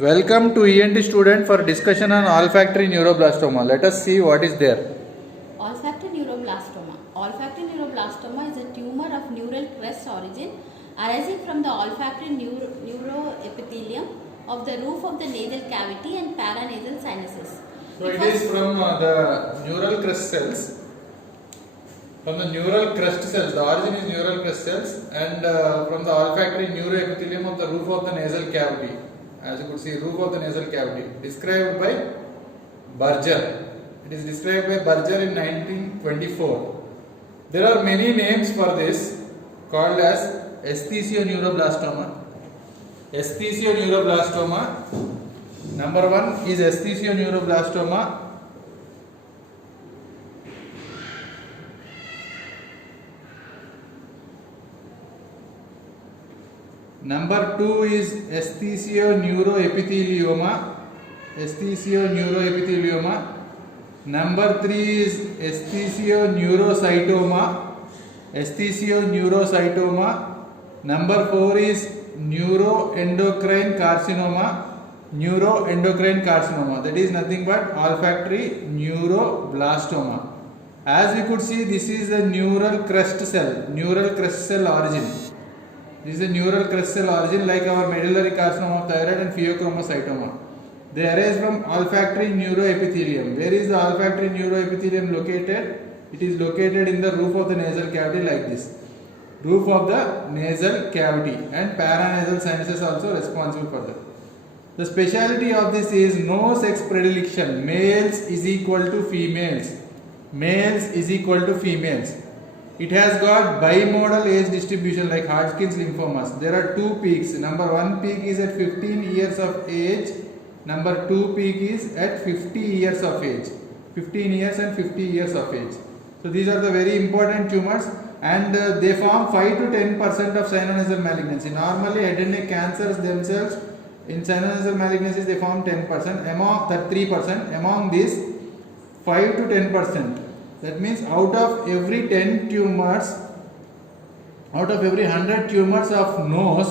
Welcome to ENT student for discussion on olfactory neuroblastoma. Let us see what is there. Olfactory neuroblastoma. Olfactory neuroblastoma is a tumor of neural crest origin arising from the olfactory neuroepithelium of the roof of the nasal cavity and paranasal sinuses. So it is from the neural crest cells. From the neural crest cells, the origin is neural crest cells, and from the olfactory neuroepithelium of the roof of the nasal cavity. As you could see, roof of the nasal cavity, described by Berger. It is described by Berger in 1924. There are many names for this, called as esthesioneuroblastoma. Esthesioneuroblastoma. Number one is esthesioneuroblastoma. Number two is esthesioneuroepithelioma. Esthesioneuroepithelioma. Number three is esthesioneurocytoma. Esthesioneurocytoma. Number four is neuroendocrine carcinoma. Neuroendocrine carcinoma. That is nothing but olfactory neuroblastoma. As you could see, this is a neural crest cell. Neural crest cell origin. This is a neural crest cell origin like our medullary carcinoma of thyroid and pheochromocytoma. They arise from olfactory neuroepithelium. Where is the olfactory neuroepithelium located? It is located in the roof of the nasal cavity like this. Roof of the nasal cavity and paranasal sinuses also responsible for that. The speciality of this is no sex predilection. Males is equal to females. Males is equal to females. It has got bimodal age distribution like Hodgkin's lymphomas. There are two peaks. Number one peak is at 15 years of age. Number two peak is at 50 years of age. 15 years and 50 years of age. So these are the very important tumors, and they form 5 to 10% of sinonasal malignancy. Normally head and neck cancers themselves in sinonasal malignancies they form 10%. Among that 3%, among these 5 to 10%. That means out of every 10 tumors, out of every 100 tumors of nose,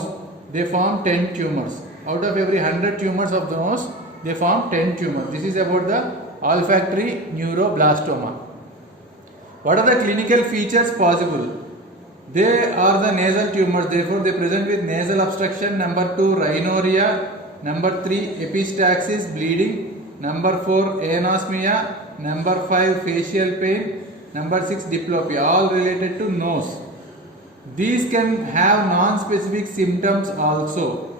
they form 10 tumors. Out of every 100 tumors of the nose, they form 10 tumors. This is about the olfactory neuroblastoma. What are the clinical features possible? They are the nasal tumors, therefore they present with nasal obstruction. Number 2, rhinorrhea. Number 3, epistaxis, bleeding. Number 4, anosmia. Number 5, facial pain. Number 6, diplopia, all related to nose. These can have non-specific symptoms also.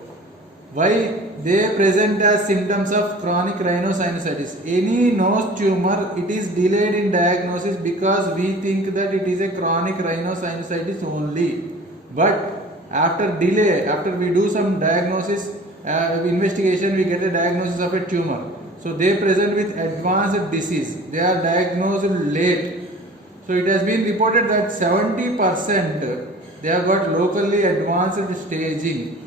Why? They present as symptoms of chronic rhinosinusitis. Any nose tumor, it is delayed in diagnosis because we think that it is a chronic rhinosinusitis only. But after delay, after we do some diagnosis, investigation, we get a diagnosis of a tumor. So they present with advanced disease. They are diagnosed late. So it has been reported that 70% they have got locally advanced staging.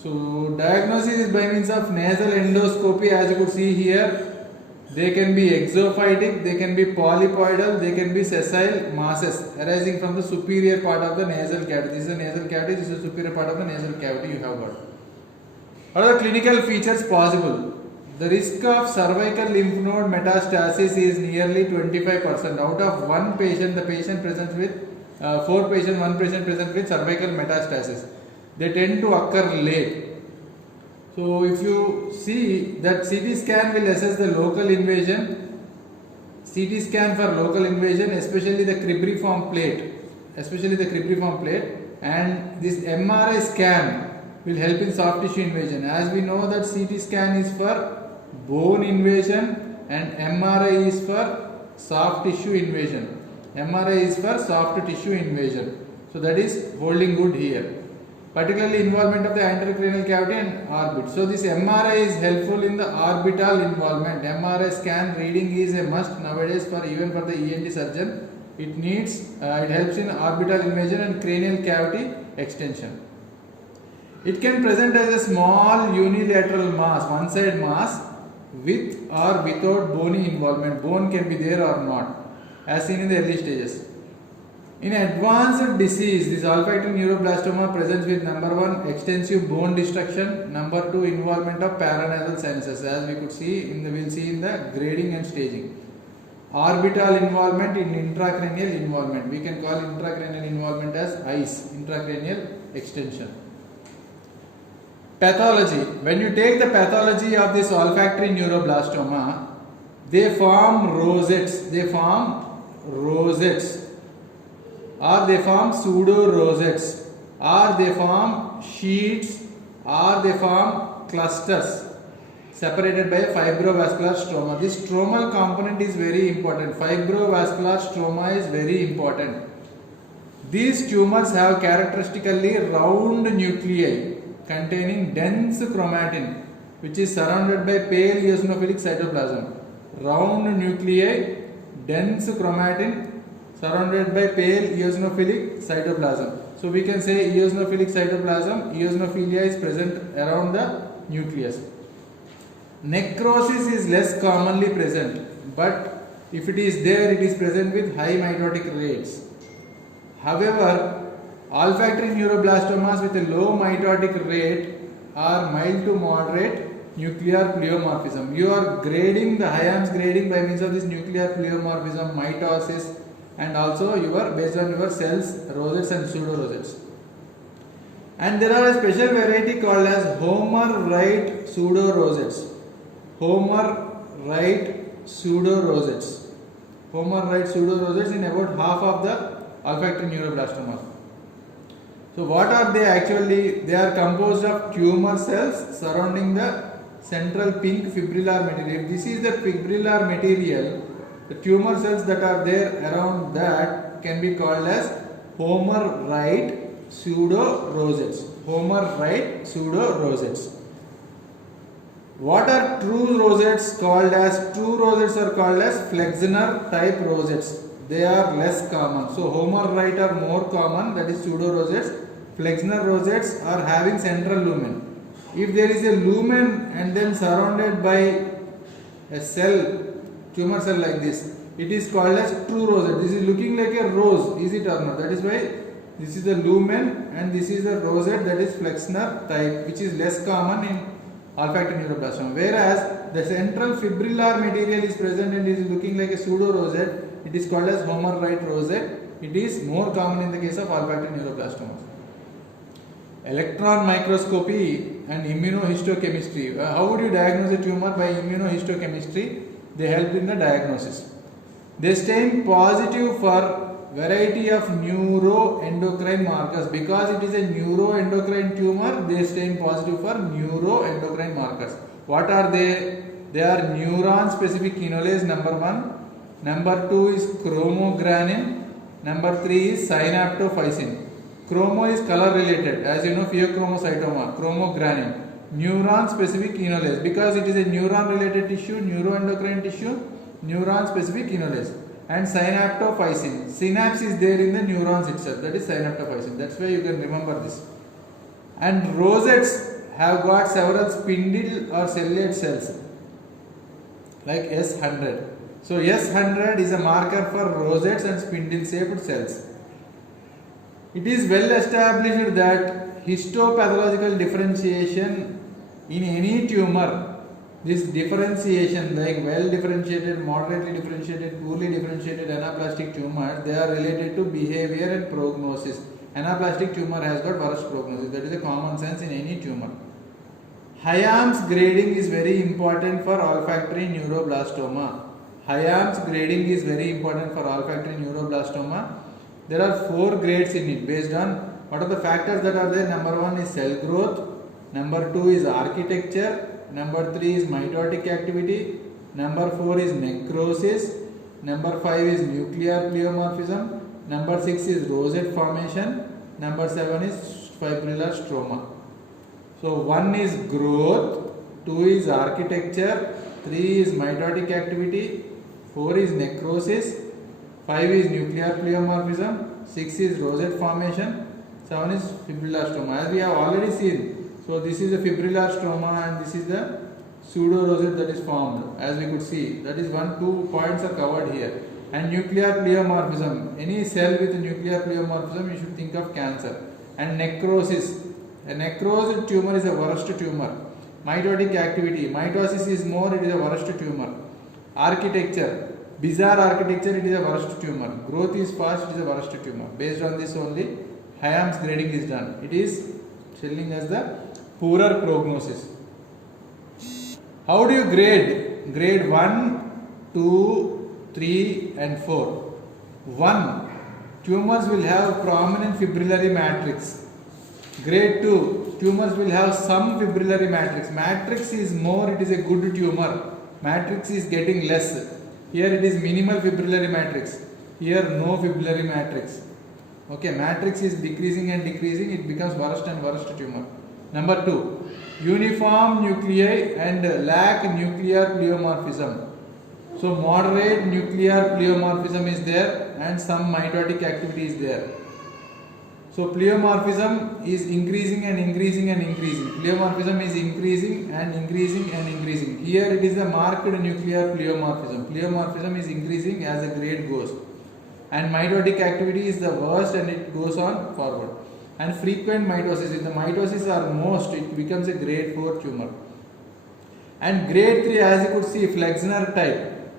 So diagnosis is by means of nasal endoscopy, as you could see here. They can be exophytic, they can be polypoidal, they can be sessile masses arising from the superior part of the nasal cavity. This is the nasal cavity, this is the superior part of the nasal cavity you have got. What are the clinical features possible? The risk of cervical lymph node metastasis is nearly 25%. Out of one patient, the patient presents with 4 patients, one patient presents with cervical metastasis. They tend to occur late. So if you see that CT scan will assess the local invasion, CT scan for local invasion, especially the cribriform plate, and this MRI scan will help in soft tissue invasion. As we know that CT scan is for bone invasion and MRI is for soft tissue invasion. MRI is for soft tissue invasion. So that is holding good here. Particularly involvement of the anterior cranial cavity and orbit. So this MRI is helpful in the orbital involvement. MRI scan reading is a must nowadays for even for the ENT surgeon. It helps in orbital invasion and cranial cavity extension. It can present as a small unilateral mass, one side mass, with or without bony involvement. Bone can be there or not, as seen in the early stages. In advanced disease, this olfactory neuroblastoma presents with number 1 extensive bone destruction, number 2 involvement of paranasal sinuses, as we could see in the we'll see in the grading and staging. Orbital involvement in intracranial involvement. We can call intracranial involvement as ICE, intracranial extension. Pathology. When you take the pathology of this olfactory neuroblastoma, they form rosettes. Or they form pseudo rosettes, or they form sheets, or they form clusters separated by a fibrovascular stroma. This stromal component is very important. Fibrovascular stroma is very important. These tumors have characteristically round nuclei containing dense chromatin, which is surrounded by pale eosinophilic cytoplasm. Round nuclei, dense chromatin, surrounded by pale eosinophilic cytoplasm. So we can say eosinophilic cytoplasm, eosinophilia is present around the nucleus. Necrosis is less commonly present, but if it is there, it is present with high mitotic rates. However, olfactory neuroblastomas with a low mitotic rate are mild to moderate nuclear pleomorphism. You are grading the Hayam's grading by means of this nuclear pleomorphism, mitosis, and also based on your cells, rosettes and pseudo rosettes. And there are a special variety called as Homer-Wright pseudo rosettes. Homer-Wright pseudo rosettes. Homer-Wright pseudo rosettes in about half of the olfactory neuroblastomas. So what are they actually? They are composed of tumor cells surrounding the central pink fibrillar material. If this is the fibrillar material, the tumor cells that are there around that can be called as Homer-Wright pseudo rosettes. Homer-Wright pseudo rosettes. What are true rosettes called as? True rosettes are called as Flexner type rosettes. They are less common. So Homer-Wright are more common, that is pseudo rosettes. Flexner rosettes are having central lumen. If there is a lumen and then surrounded by a cell, tumor cell like this, it is called as true rosette. This is looking like a rose, is it or not? That is why this is the lumen and this is the rosette, that is Flexner type, which is less common in olfactory neuroblastoma. Whereas the central fibrillar material is present and is looking like a pseudo rosette, it is called as Homer-Wright rosette. It is more common in the case of olfactory neuroblastomas. Electron microscopy and immunohistochemistry. How would you diagnose a tumor? By immunohistochemistry. They help in the diagnosis. They stain positive for variety of neuroendocrine markers. Because it is a neuroendocrine tumor, they stain positive for neuroendocrine markers. What are they? They are neuron specific kinolase, number 1. Number 2 is chromogranin. Number 3 is synaptophysin. Chromo is color related, as you know, pheochromocytoma, chromogranin. Neuron specific kinolase, because it is a neuron related tissue, neuroendocrine tissue, neuron specific kinolase. And synaptophysin. Synapse is there in the neurons itself, that is synaptophysin. That's why you can remember this. And rosettes have got several spindle or ciliate cells, like S100. So S100 is a marker for rosettes and spindle shaped cells. It is well established that histopathological differentiation in any tumor, this differentiation like well differentiated, moderately differentiated, poorly differentiated anaplastic tumors, they are related to behavior and prognosis. Anaplastic tumor has got worse prognosis. That is a common sense in any tumor. Hayam's grading is very important for olfactory neuroblastoma. Hayam's grading is very important for olfactory neuroblastoma. There are 4 grades in it based on what are the factors that are there. Number 1 is cell growth. Number 2 is architecture. Number 3 is mitotic activity. Number 4 is necrosis. Number 5 is nuclear pleomorphism. Number 6 is rosette formation. Number 7 is fibrillar stroma. So 1 is growth, 2 is architecture, 3 is mitotic activity, 4 is necrosis, 5 is nuclear pleomorphism, 6 is rosette formation, 7 is fibrillar stroma. As we have already seen, so this is the fibrillar stroma and this is the pseudo rosette that is formed, as we could see. That is 2 points are covered here. And nuclear pleomorphism. Any cell with nuclear pleomorphism, you should think of cancer. And necrosis. A necrosed tumor is a worst tumor. Mitotic activity. Mitosis is more, it is a worst tumor. Architecture. Bizarre architecture, it is a worst tumor. Growth is fast, it is a worst tumor. Based on this only, Hayam's grading is done. It is telling us the poorer prognosis. How do you grade? Grade 1, 2, 3 and 4. 1. Tumors will have prominent fibrillary matrix. Grade 2. Tumors will have some fibrillary matrix. Matrix is more, it is a good tumor. Matrix is getting less. Here it is minimal fibrillary matrix. Here no fibrillary matrix. Okay, matrix is decreasing and decreasing, it becomes worst and worst tumor. Number 2. Uniform nuclei and lack nuclear pleomorphism. So moderate nuclear pleomorphism is there and some mitotic activity is there. So pleomorphism is increasing and increasing and increasing. Pleomorphism is increasing and increasing and increasing. Here it is a marked nuclear pleomorphism. Pleomorphism is increasing as the grade goes. And mitotic activity is the worst and it goes on forward. And frequent mitosis. If the mitosis are most, it becomes a grade 4 tumor. And grade 3, as you could see, Flexner type.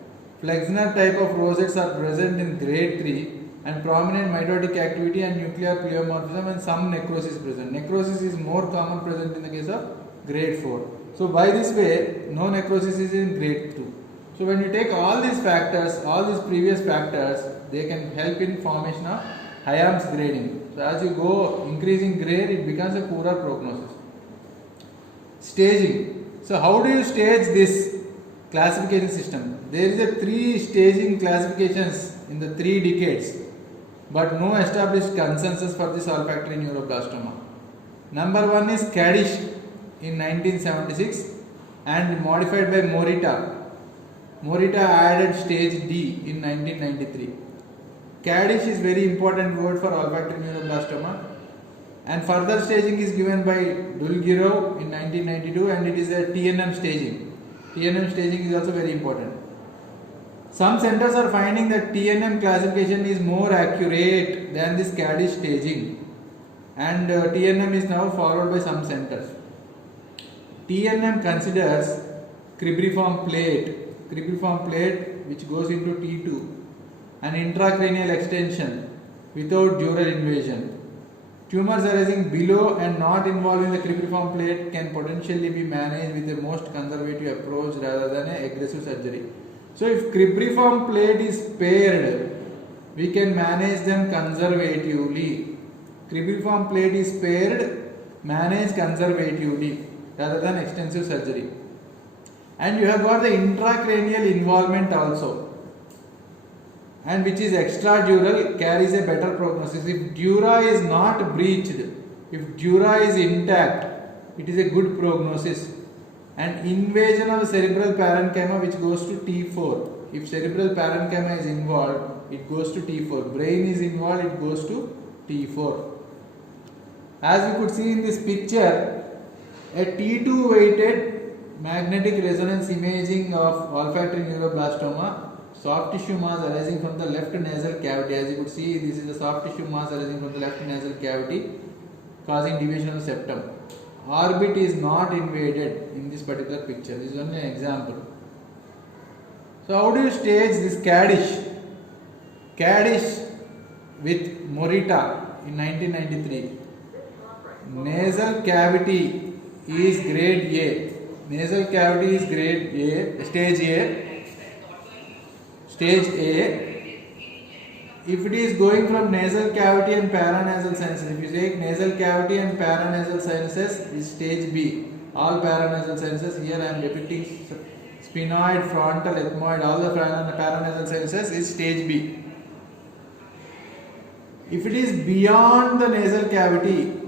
Flexner type of rosettes are present in grade 3 and prominent mitotic activity and nuclear pleomorphism and some necrosis present. Necrosis is more common present in the case of grade 4. So by this way, no necrosis is in grade 2. So when you take all these factors, all these previous factors, they can help in formation of Hayam's grading. So as you go increasing grade, it becomes a poorer prognosis. Staging. So how do you stage this classification system? There is a 3 staging classifications in the 3 decades, but no established consensus for this olfactory neuroblastoma. Number 1 is Kadish in 1976 and modified by Morita. Morita added stage D in 1993. Kadish is very important word for olfactory neuroblastoma, and further staging is given by Dulgirov in 1992 and it is a TNM staging. TNM staging is also very important. Some centers are finding that TNM classification is more accurate than this Kadish staging, and TNM is now followed by some centers. TNM considers cribriform plate which goes into T2, an intracranial extension without dural invasion. Tumors arising below and not involving the cribriform plate can potentially be managed with a most conservative approach rather than an aggressive surgery. So if cribriform plate is paired, we can manage them conservatively. Cribriform plate is paired, manage conservatively rather than extensive surgery. And you have got the intracranial involvement also, and which is extradural, carries a better prognosis. If dura is not breached, if dura is intact, it is a good prognosis. And invasion of the cerebral parenchyma which goes to T4. If cerebral parenchyma is involved, it goes to T4. Brain is involved, it goes to T4. As you could see in this picture, a T2 weighted magnetic resonance imaging of olfactory neuroblastoma, soft tissue mass arising from the left nasal cavity. As you could see, this is the soft tissue mass arising from the left nasal cavity, causing deviation of the septum. Orbit is not invaded in this particular picture. This is only an example. So how do you stage this Kadish? Kadish with Morita in 1993. Nasal cavity is grade A. Nasal cavity is grade A, stage A. Stage A. If it is going from nasal cavity and paranasal sinuses, if you take nasal cavity and paranasal sinuses, is stage B. All paranasal sinuses, here I am depicting sphenoid, frontal, ethmoid, all the paranasal sinuses is stage B. If it is beyond the nasal cavity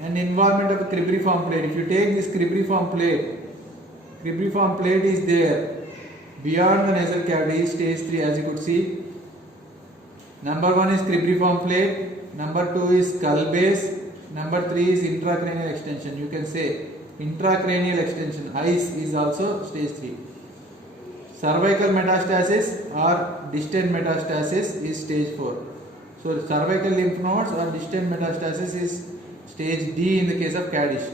and involvement of a cribriform plate, if you take this cribriform plate is there beyond the nasal cavity, stage 3, as you could see. Number 1 is cribriform plate, number 2 is skull base, number 3 is intracranial extension. You can say intracranial extension, eyes is also stage 3. cervical metastasis or distant metastasis is stage 4. So cervical lymph nodes or distant metastasis is stage D in the case of Kaddish.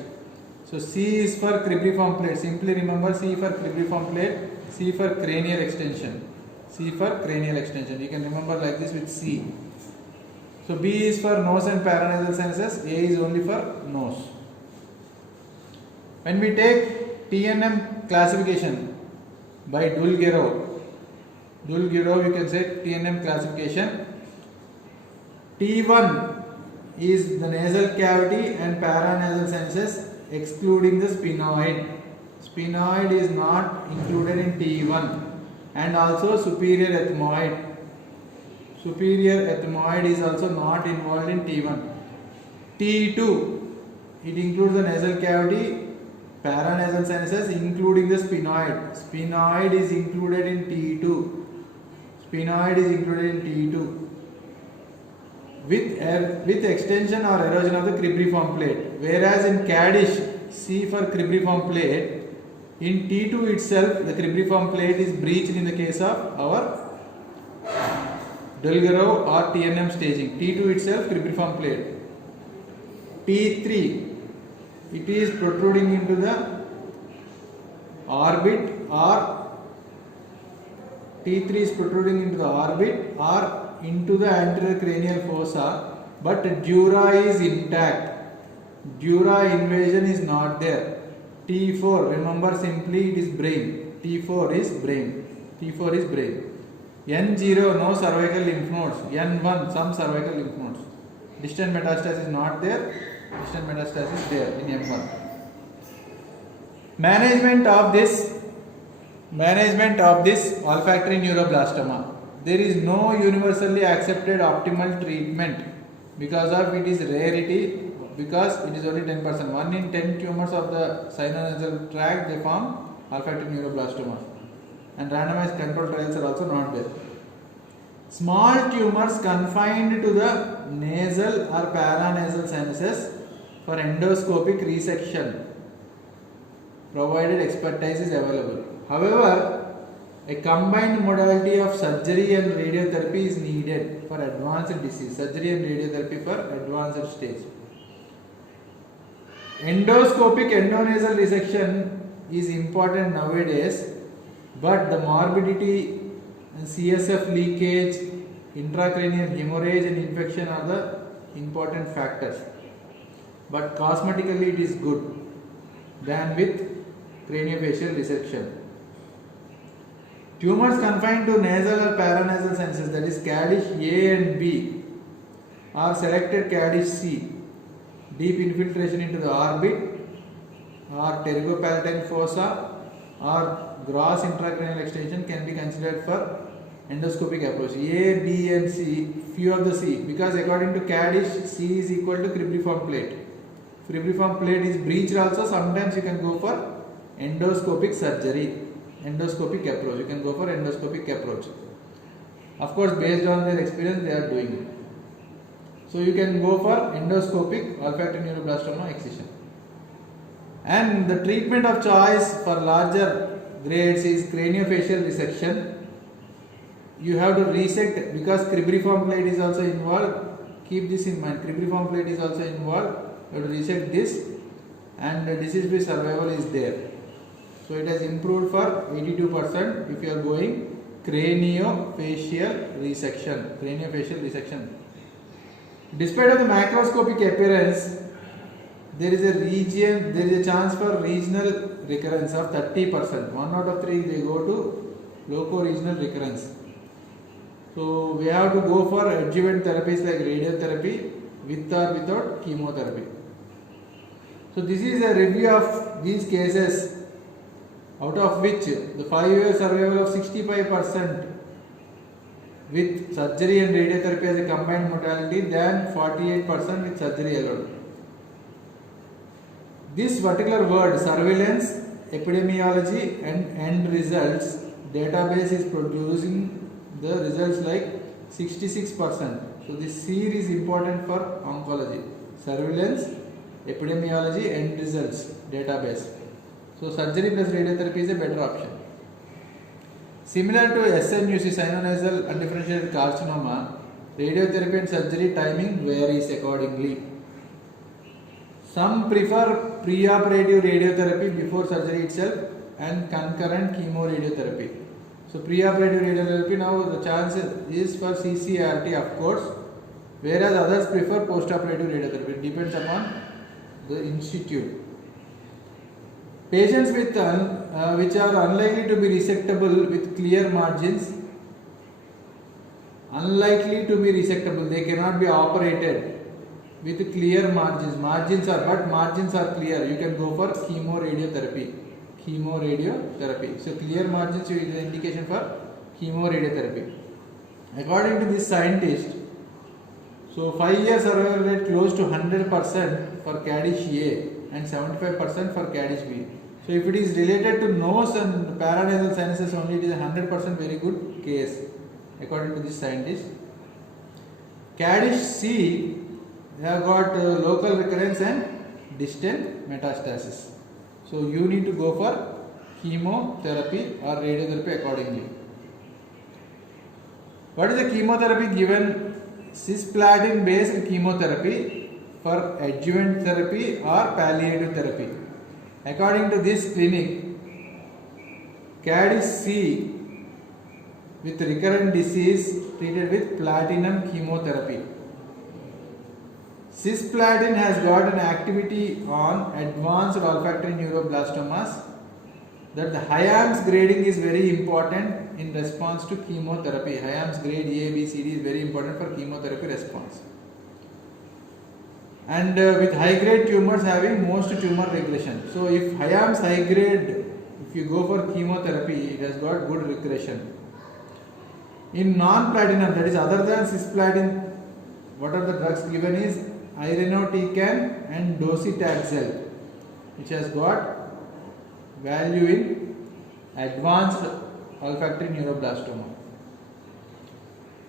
So C is for cribriform plate. Simply remember C for cribriform plate, C for cranial extension. C for cranial extension. You can remember like this with C. So B is for nose and paranasal sinus, A is only for nose. When we take TNM classification by Dulgerov, you can say TNM classification. T1 is the nasal cavity and paranasal sinus excluding the sphenoid. Sphenoid is not included in T1, and also superior ethmoid. Superior ethmoid is also not involved in T1. T2, it includes the nasal cavity, paranasal sinuses including the sphenoid. Sphenoid is included in T2. Sphenoid is included in T2. With extension or erosion of the cribriform plate. Whereas in Kaddish, C for cribriform plate, in T2 itself the cribriform plate is breached in the case of our Dulgerov or TNM staging. T2 itself cribriform plate. T3, it is protruding into the orbit, or T3 is protruding into the orbit or into the anterior cranial fossa, but dura is intact. Dura invasion is not there. T4, remember simply it is brain. T4 is brain. T4 is brain. N0, no cervical lymph nodes. N1, some cervical lymph nodes. Distant metastasis is not there. Distant metastasis is there in M1. Management of this olfactory neuroblastoma. There is no universally accepted optimal treatment because of its rarity, because it is only 10%. 1 in 10 tumors of the sinonasal tract, they form olfactory neuroblastoma, and randomized control trials are also not there. Small tumors confined to the nasal or paranasal sinuses for endoscopic resection, provided expertise is available. However, a combined modality of surgery and radiotherapy is needed for advanced disease. Surgery and radiotherapy for advanced stage. Endoscopic endonasal resection is important nowadays, but the morbidity, CSF leakage, intracranial hemorrhage and infection are the important factors. But cosmetically it is good than with craniofacial resection. Tumors confined to nasal or paranasal sinuses, that is Kaddish A and B, or selected Kaddish C, deep infiltration into the orbit or pterygopalatine fossa or gross intracranial extension can be considered for endoscopic approach. A, B and C, few of the C, because according to Kaddish, C is equal to cribriform plate. Cribriform plate is breached also. Sometimes you can go for endoscopic surgery, endoscopic approach. You can go for endoscopic approach. Of course, based on their experience, they are doing it. So you can go for endoscopic olfactory neuroblastoma excision. And the treatment of choice for larger grades is craniofacial resection. You have to resect, because cribriform plate is also involved. Keep this in mind. Cribriform plate is also involved. You have to resect this, and disease-free survival is there. So it has improved for 82% if you are going craniofacial resection. Craniofacial resection. Despite of the macroscopic appearance, there is a chance for regional recurrence of 30%. 1 out of 3 they go to loco-regional recurrence. So we have to go for adjuvant therapies like radiotherapy with or without chemotherapy. So this is a review of these cases, out of which the 5-year survival of 65% with surgery and radiotherapy as a combined modality than 48% with surgery alone. This particular word, surveillance, epidemiology and end results database is producing the results like 66%. So this C is important for oncology. Surveillance, epidemiology, end results database. So surgery plus radiotherapy is a better option. Similar to SNUC, sinonasal undifferentiated carcinoma, radiotherapy and surgery timing varies accordingly. Some prefer preoperative radiotherapy before surgery itself and concurrent chemoradiotherapy. So preoperative radiotherapy, now the chance is for CCRT of course, whereas others prefer postoperative radiotherapy. It depends upon the institute. Patients with which are unlikely to be resectable with clear margins, they cannot be operated with clear margins. Margins are clear. You can go for chemoradiotherapy. So clear margins is the indication for chemoradiotherapy. According to this scientist, so 5-year survival rate close to 100% for Kaddish A and 75% for Kaddish B. So if it is related to nose and paranasal sinuses only, it is a 100% very good case according to this scientist. Kaddish C, they have got local recurrence and distant metastasis. So you need to go for chemotherapy or radiotherapy accordingly. What is the chemotherapy given? Cisplatin based chemotherapy for adjuvant therapy or palliative therapy. According to this clinic, Kaddish C with recurrent disease treated with platinum chemotherapy. Cisplatin has got an activity on advanced olfactory neuroblastomas. That the Hayam's grading is very important in response to chemotherapy. Hayam's grade A, B, C, D is very important for chemotherapy response. And with high grade tumors having most tumor regression. So if Hayam's high grade, if you go for chemotherapy, it has got good regression. In non-platinum, that is other than cisplatin, what are the drugs given is irinotecan and docetaxel, which has got value in advanced olfactory neuroblastoma.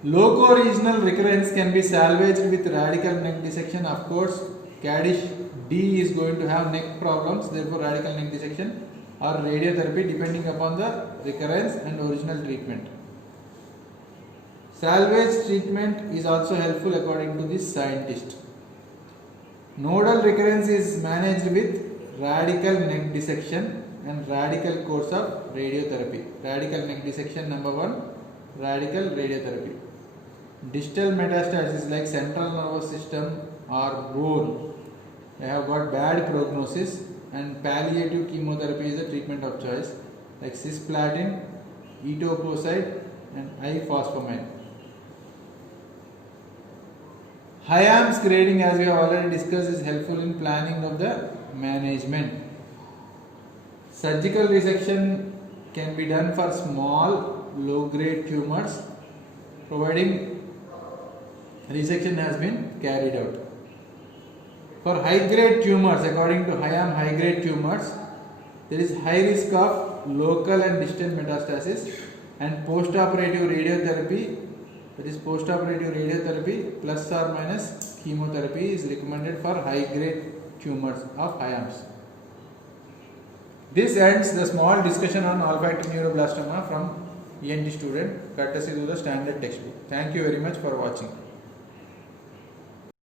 Loco-regional recurrence can be salvaged with radical neck dissection. Of course, Kaddish D is going to have neck problems, therefore radical neck dissection or radiotherapy depending upon the recurrence and original treatment. Salvage treatment is also helpful according to this scientist. Nodal recurrence is managed with radical neck dissection and radical course of radiotherapy. Radical neck dissection number 1, radical radiotherapy. Distal metastasis like central nervous system or bone, they have got bad prognosis and palliative chemotherapy is the treatment of choice like cisplatin, etoposide and ifosfamide. Hayam's grading, as we have already discussed, is helpful in planning of the management. Surgical resection can be done for small low grade tumors providing resection has been carried out. For high grade tumors, according to Hayam, high grade tumors, there is high risk of local and distant metastasis and post-operative radiotherapy, that is post-operative radiotherapy plus or minus chemotherapy is recommended for high grade tumors of Hayam's. This ends the small discussion on olfactory neuroblastoma from ENT student courtesy to the standard textbook. Thank you very much for watching.